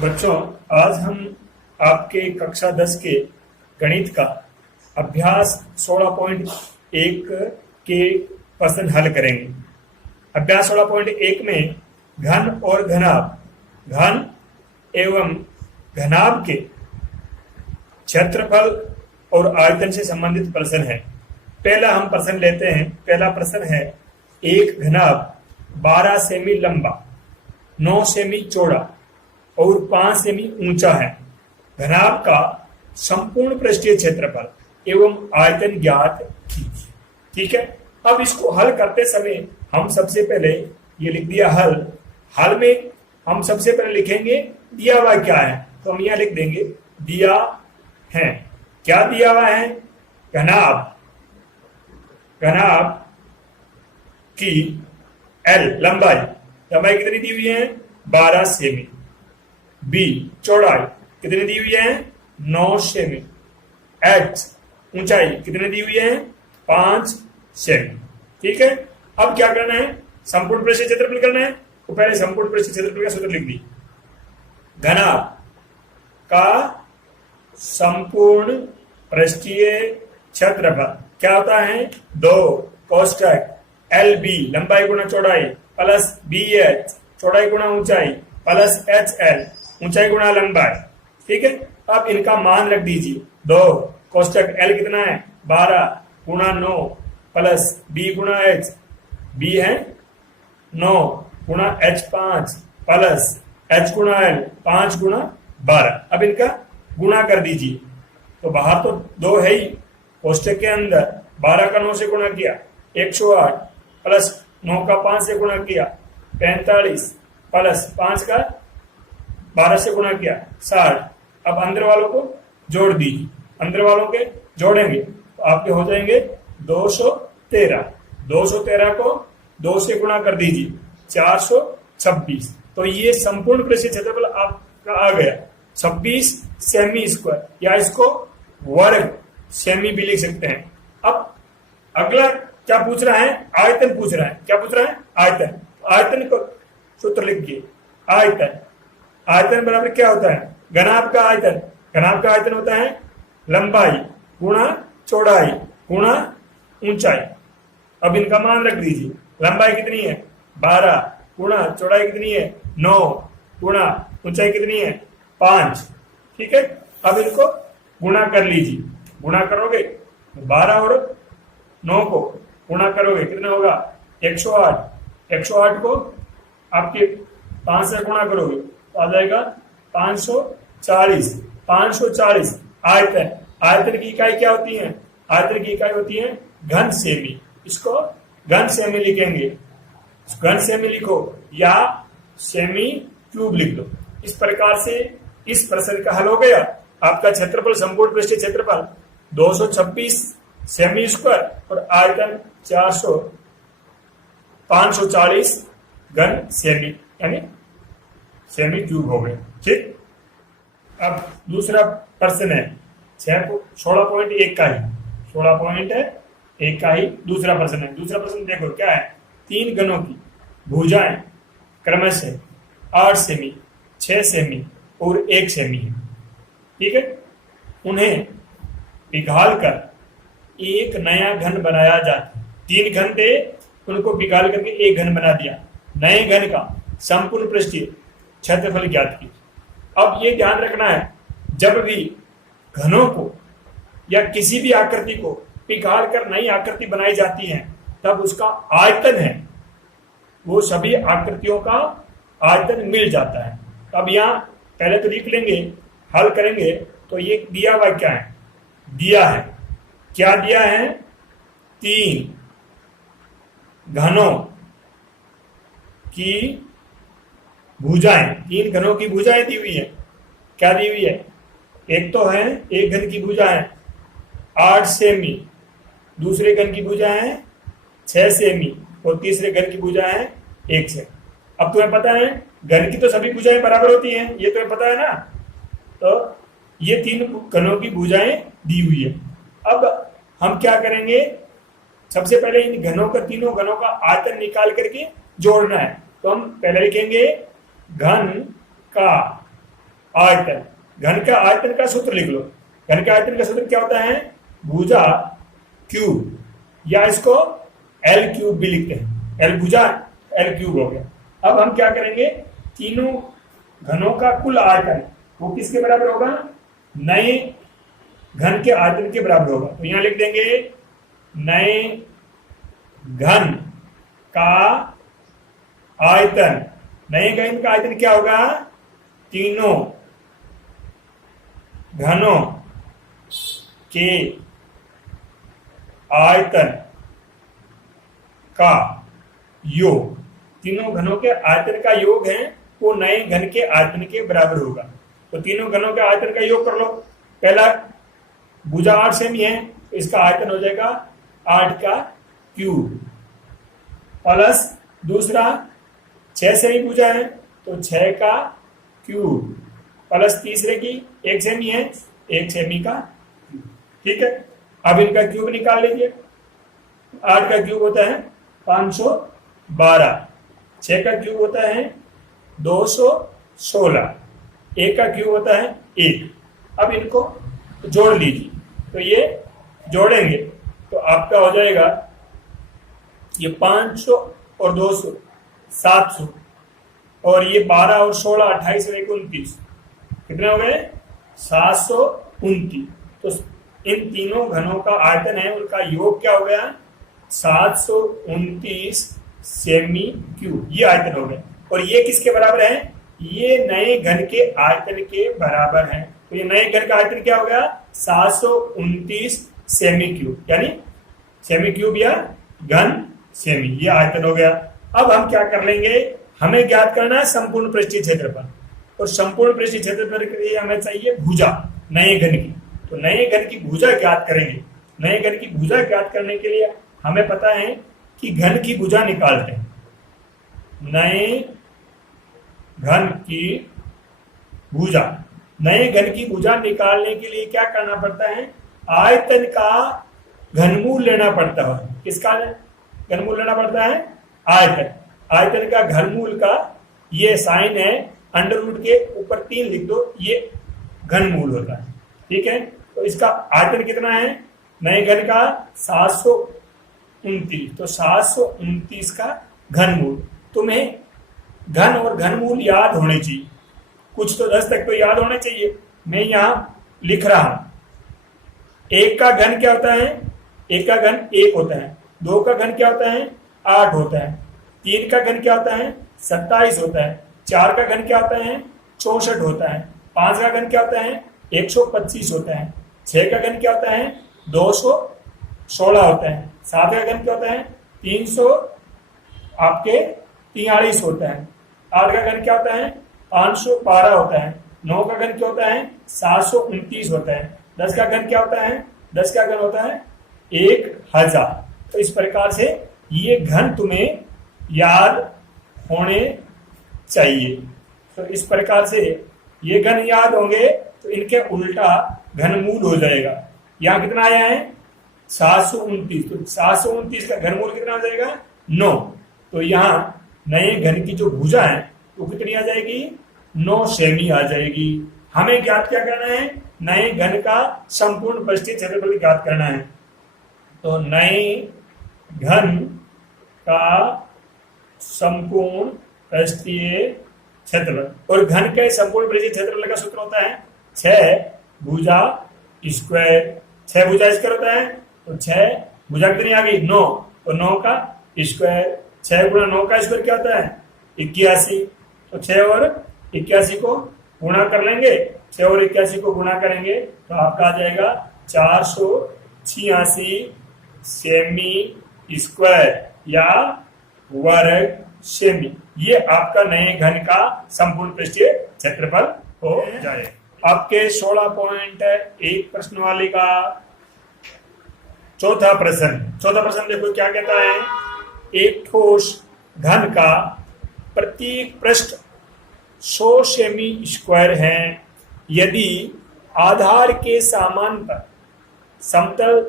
बच्चों, आज हम आपके कक्षा 10 के गणित का अभ्यास 16.1 के प्रश्न हल करेंगे। अभ्यास 16.1 में घन और घनाभ घन एवं घनाभ के क्षेत्रफल और आयतन से संबंधित प्रश्न है। पहला हम प्रश्न लेते हैं। पहला प्रश्न है, एक घनाभ 12 सेमी लंबा, 9 सेमी चौड़ा और 5 सेमी ऊंचा है। घनाभ का संपूर्ण पृष्ठीय क्षेत्रफल एवं आयतन ज्ञात कीजिए। ठीक है, अब इसको हल करते समय हम सबसे पहले ये लिख दिया हल। हल में हम सबसे पहले लिखेंगे दिया हुआ क्या है, तो हम यहां लिख देंगे दिया है। क्या दिया हुआ है? घनाभ की एल लंबाई कितनी दी हुई है? 12 सेमी। बी चौड़ाई कितनी दी हुई है? 9 सेमी। एच ऊंचाई कितनी दी हुई है? 5 सेमी। ठीक है, अब क्या करना है? संपूर्ण पृष्ठीय क्षेत्रफल करना है। तो पहले संपूर्ण पृष्ठीय क्षेत्रफल का सूत्र लिख दी। घनाभ का संपूर्ण पृष्ठीय क्षेत्रफल क्या होता है? 2 कोष्टक एल बी लंबाई गुणा चौड़ाई प्लस बी एच चौड़ाई गुणा ऊंचाई प्लस एच एल ऊंचाई गुणा लंबाई। ठीक है, अब इनका मान रख दीजिए। 2 कोष्टक एल कितना है? 12 गुणा 9 प्लस बी गुणा एच, बी है 9 गुणा एच 5 प्लस एच गुणा एल 5 गुणा 12। अब इनका गुणा कर दीजिए। तो बाहर तो 2 है ही, कोष्टक के अंदर 12 का 9 से गुणा किया 108 प्लस 9 का 5 से गुणा किया 45 प्लस 5 का 12 से गुणा किया 60। अब अंदर वालों को जोड़ दीजिए। अंदर वालों के जोड़ेंगे तो आपके हो जाएंगे 213। 213 को 2 से गुणा कर दीजिए 426। तो ये संपूर्ण पृष्ठीय क्षेत्रफल आपका आ गया 26 सेमी स्क्वायर, या इसको वर्ग सेमी भी लिख सकते हैं। अब अगला क्या पूछ रहा है? आयतन पूछ रहा है। क्या पूछ रहा है? आयतन। आयतन को सूत्र लिखिए। आयतन बराबर क्या होता है? घनाभ का आयतन। घनाभ का आयतन होता है लंबाई गुणा चौड़ाई गुणा ऊंचाई। अब इनका मान रख दीजिए। लंबाई कितनी है? 12 गुणा चौड़ाई कितनी है? 9 गुणा ऊंचाई कितनी है? 5। ठीक है, अब इनको गुणा कर लीजिए। गुणा करोगे 12 और 9 को गुणा करोगे कितना होगा? 108। 108 को आपके 5 से गुणा करोगे तो आ जाएगा 540। 540 आयतन। आयतन की इकाई क्या होती है? आयतन की इकाई होती है घन सेमी। इसको घन सेमी लिखेंगे। घन सेमी लिखो या सेमी क्यूब लिख दो। इस प्रकार से इस प्रश्न का हल हो गया। आपका क्षेत्रफल संपूर्ण पृष्ठीय क्षेत्रफल 226 सेमी स्क्वायर और आयतन 540 घन सेमी यानी सेमी क्यूब हो गए। ठीक, अब दूसरा प्रश्न है 16.1 का ही 16.1 का ही दूसरा प्रश्न है। दूसरा प्रश्न देखो क्या है? 3 घनों की भुजाएं क्रमशः 8 सेमी 6 सेमी और 1 सेमी है। ठीक है, उन्हें पिघाल कर एक नया घन बनाया जाता है। 3 घन थे, उनको पिघाल करके एक घन बना दिया। नए घन का संपूर्ण पृष्ठीय क्षेत्रफल ज्ञात कीजिए। अब ये ध्यान रखना है, जब भी घनों को या किसी भी आकृति को पिघाल कर नई आकृति बनाई जाती है तब उसका आयतन है वो सभी आकृतियों का आयतन मिल जाता है। अब यहाँ पहले तो लिख लेंगे, हल करेंगे तो ये दिया हुआ क्या है? दिया है। क्या दिया है? 3 घनों की भुजाएं। 3 घनों की भुजाएं दी हुई है। क्या दी हुई है? एक तो है एक घन की भुजा है 8 सेमी, दूसरे घन की भुजा है 6 सेमी और तीसरे घन की भुजा है 1 सेमी। अब तुम्हें पता है घन की तो सभी भुजाएं बराबर होती हैं, ये तुम्हें पता है ना। तो ये 3 घनों की भुजाएं दी हुई है। अब हम क्या करेंगे? सबसे पहले इन घनों का, तीनों घनों का आयतन निकाल करके जोड़ना है। तो हम पहले लिखेंगे घन का आयतन। घन का आयतन का सूत्र लिख लो। घन के आयतन का सूत्र क्या होता है? भुजा क्यूब, या इसको एल क्यूब भी लिखते हैं। एल भुजा एल क्यूब हो गया। अब हम क्या करेंगे, तीनों घनों का कुल आयतन वो किसके बराबर होगा? नए घन के आयतन के बराबर होगा। तो यहां लिख देंगे नए घन का आयतन। नए घन का आयतन क्या होगा? तीनों घनों के आयतन का योग। तीनों घनों के आयतन का योग है वो नए घन के आयतन के बराबर होगा। तो तीनों घनों के आयतन का योग कर लो। पहला भुजा 8 सेमी है तो इसका आयतन हो जाएगा 8 का क्यूब, प्लस दूसरा 6 सेमी भुजा है तो 6 का क्यूब, प्लस तीसरे की 1 सेमी है 1 सेमी का क्यूब। ठीक है, अब इनका क्यूब निकाल लीजिए। 8 का क्यूब होता है 512, 6 का क्यूब होता है 216, 1 का क्यूब होता है 1। अब इनको जोड़ लीजिए। तो ये जोड़ेंगे तो आपका हो जाएगा ये 500 और 200 700, और ये 12 और 16 28 और 29 कितने हो गए? 729। तो इन तीनों घनों का आयतन है उनका योग क्या हो गया? 729 सेमी क्यूब। ये आयतन हो गए। और ये किसके बराबर है? ये नए घन के आयतन के बराबर है। तो ये नए घन का आयतन क्या हो गया? 729 सेमी क्यूब, यानी सेमी क्यूब या घन सेमी, ये आयतन हो गया। अब हम क्या कर लेंगे, हमें ज्ञात करना है संपूर्ण पृष्ठीय क्षेत्रफल। और संपूर्ण पृष्ठीय क्षेत्रफल के लिए हमें चाहिए भुजा नए घन की। तो नए घन की भुजा ज्ञात करेंगे। नए घन की भुजा ज्ञात करने के लिए हमें पता है कि घन की भुजा निकालते हैं। नए घन की भुजा, नए घन की भुजा निकालने के लिए क्या करना पड़ता है? आयतन का घनमूल लेना पड़ता है। किसका घनमूल लेना पड़ता है? आयतन। आयतन का घनमूल का ये साइन है, अंडर रूट के ऊपर 3 लिख दो, ये घनमूल होता है। ठीक है, तो इसका आयतन कितना है नए घन का? 729। तो 729 का घनमूल। तुम्हें घन और घनमूल याद होने चाहिए, कुछ तो 10 तक तो याद होने चाहिए। मैं यहां लिख रहा हूं। 1 का घन क्या होता है? 1 का घन 1 होता है। 2 का घन क्या होता है? 8 होता है। 3 का घन क्या होता है? 27 होता है। 4 का घन क्या होता है? 64 होता है। 5 का घन क्या होता है? 125 होता है। 6 का घन क्या होता है? 216 होता है। 7 का घन क्या होता है? 300 आपके 43 होता है। 8 का घन क्या होता है? 512 होता है। 9 का घन क्या होता है? 729 होता है। 10 का घन क्या होता है? 10 का घन होता है 1000। तो इस प्रकार से ये घन तुम्हें याद होने चाहिए। तो इस प्रकार से ये घन याद होंगे तो इनके उल्टा घनमूल हो जाएगा। यहाँ कितना आया है? 729। तो 729 का घनमूल कितना आ जाएगा? 9। तो यहाँ नए घन की जो भुजा है वो कितनी आ जाएगी? 9 सेमी आ जाएगी। हमें ज्ञात क्या करना है? नए घन का संपूर्ण पृष्ठीय क्षेत्रफल ज्ञात करना है। तो नए घन का संपूर्ण पृष्ठीय क्षेत्रफल, और घन के संपूर्ण पृष्ठीय क्षेत्रफल का सूत्र होता है 6 भुजा स्क्वायर। 6 भुजा स्क्वायर होता है तो 6 भुजा कितनी आ गई? 9। तो 9 का स्क्वायर। 6 गुणा 9 का स्क्वायर क्या होता है? 81। तो 6 और 81 को गुणा कर लेंगे। 6 और 81 को गुणा करेंगे तो आपका आ जाएगा 486 सेमी स्क्वायर या वर्ग सेमी। ये आपका नए घन का संपूर्ण पृष्ठीय क्षेत्रफल हो जाए। आपके 16 पॉइंट है एक प्रश्न वाले का चौथा प्रश्न देखो क्या कहता है। एक ठोस घन का प्रत्येक पृष्ठ 100 सेमी स्क्वायर है। यदि आधार के समांतर समतल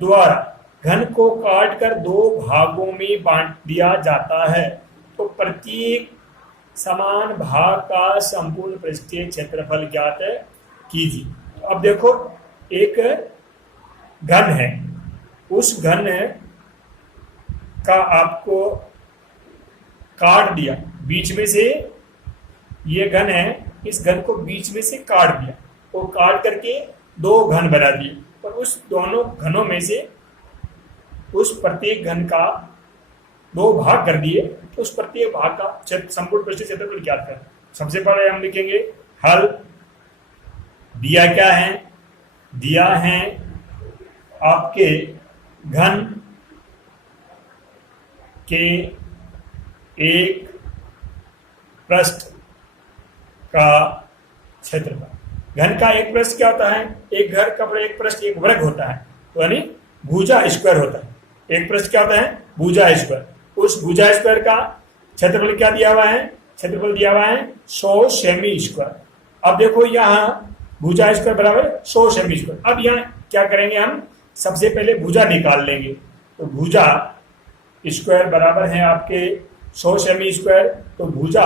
द्वारा घन को काटकर 2 भागों में बांट दिया जाता है तो प्रत्येक समान भाग का संपूर्ण पृष्ठीय क्षेत्रफल ज्ञात कीजिए। तो अब देखो, एक घन है, उस घन का आपको काट दिया बीच में से, ये घन है, इस घन को बीच में से काट दिया, तो काट करके दो घन बना दिए, और उस दोनों घनों में से उस प्रत्येक घन का दो भाग कर दिए, तो उस प्रत्येक भाग का संपूर्ण पृष्ठीय क्षेत्रफल ज्ञात करें। सबसे पहले हम लिखेंगे हल। दिया क्या है? दिया है आपके घन के एक पृष्ठ का क्षेत्रफल। घन का एक पृष्ठ क्या होता है? एक घर का एक पृष्ठ एक वर्ग होता है, तो यानी भुजा स्क्वायर होता है। एक पृष्ठ क्या होता है? भुजा स्क्वायर। उस भुजा स्क्वायर का क्षेत्रफल क्या दिया हुआ है? क्षेत्रफल दिया हुआ है 100 सेमी स्क्वायर। अब देखो यहाँ भुजा स्क्वायर बराबर 100 सेमी स्क्वायर। अब यहाँ क्या करेंगे हम? सबसे पहले भुजा निकाल लेंगे। तो भुजा स्क्वायर बराबर है आपके 100 सेमी स्क्वायर, तो भुजा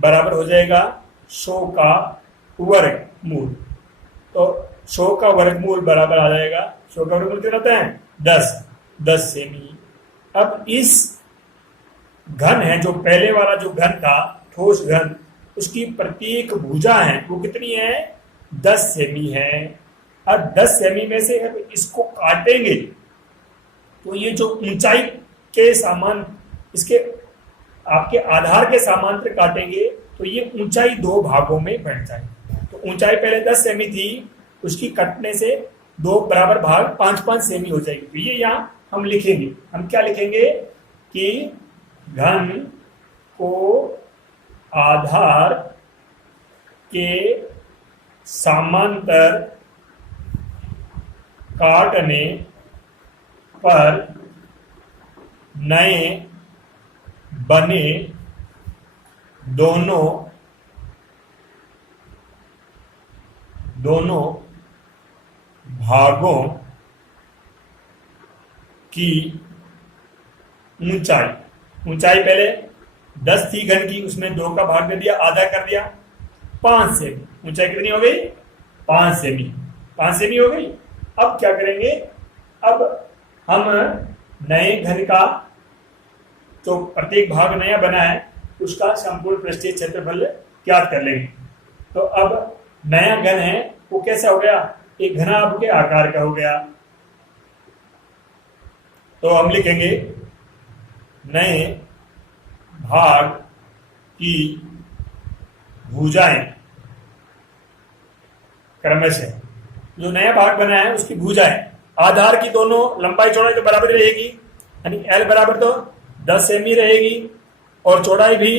बराबर हो जाएगा 100 का वर्गमूल। तो 100 का वर्गमूल बराबर आ जाएगा, 100 का वर्गमूल कितना होता है? 10 सेमी। अब इस घन है, जो पहले वाला जो घन था ठोस घन, उसकी प्रत्येक भुजा है वो कितनी है? 10 सेमी है। अब 10 सेमी में से अब इसको काटेंगे तो ये जो ऊंचाई के समान, इसके आपके आधार के समांतर काटेंगे तो ये ऊंचाई दो भागों में बढ़ जाएगी। तो ऊंचाई पहले 10 सेमी थी, उसकी कटने से दो बराबर भाग 5-5 सेमी हो जाएगी। तो ये यहाँ हम लिखेंगे, हम क्या लिखेंगे कि घन को आधार के समांतर काटने पर नए बने दोनों भागों की ऊंचाई पहले 10 थी घन की, उसमें 2 का भाग दे दिया, आधा कर दिया, 5 सेमी। ऊंचाई कितनी हो गई? 5 सेमी। 5 सेमी हो गई। अब क्या करेंगे? अब हम नए घन का जो प्रत्येक भाग नया बना है उसका संपूर्ण पृष्ठीय क्षेत्रफल ज्ञात कर लेंगे। तो अब नया घन है वो कैसा हो गया? एक घनाभ के आकार का हो गया। तो हम लिखेंगे नए भाग की भुजाएं क्रमशः, जो नया भाग बना है उसकी भुजाएं, आधार की दोनों लंबाई चौड़ाई तो बराबर रहेगी, यानी L बराबर तो 10 सेमी रहेगी, और चौड़ाई भी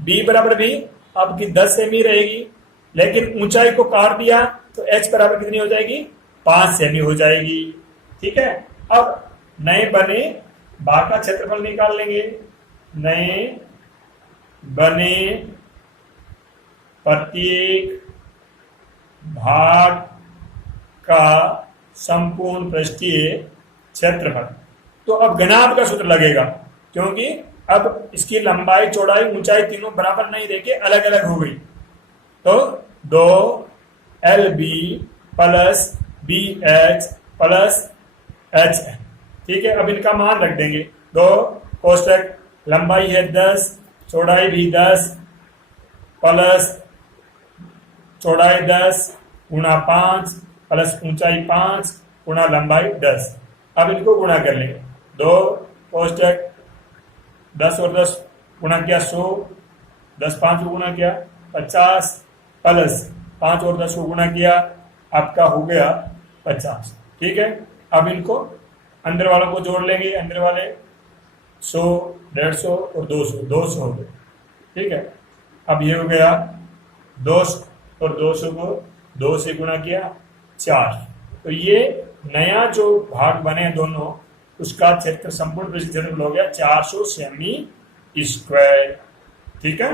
B बराबर भी आपकी 10 सेमी रहेगी। लेकिन ऊंचाई को काट दिया तो H बराबर कितनी हो जाएगी? 5 सेमी हो जाएगी। ठीक है। अब नए बने भाग का क्षेत्रफल निकाल लेंगे। नए बने प्रत्येक भाग का संपूर्ण पृष्ठीय क्षेत्रफल। तो अब घनाभ का सूत्र लगेगा, क्योंकि अब इसकी लंबाई चौड़ाई ऊंचाई तीनों बराबर नहीं रह के अलग अलग हो गई। तो 2LB plus BH plus HN। ठीक है। अब इनका मान रख देंगे। 2 कोष्टक, लंबाई है 10, चौड़ाई भी 10, प्लस चौड़ाई 10 गुणा 5 प्लस ऊंचाई 5 गुणा लंबाई 10। अब इनको गुणा कर लेंगे। 2 कोष्टक, 10 और 10 गुणा किया 100, 10 5 को गुणा किया 50, प्लस 5 और 10 को गुणा किया आपका हो गया 50। ठीक है। अब इनको अंदर वालों को जोड़ लेंगे। अंदर वाले 100, 150 और 200 हो गए। ठीक है। अब ये हो गया 200 और 200 को 2 से गुणा किया 4। तो ये नया जो भाग बने दोनों, उसका क्षेत्र संपूर्ण पृष्ठ क्षेत्रफल हो गया 400 सेमी स्क्वायर। ठीक है।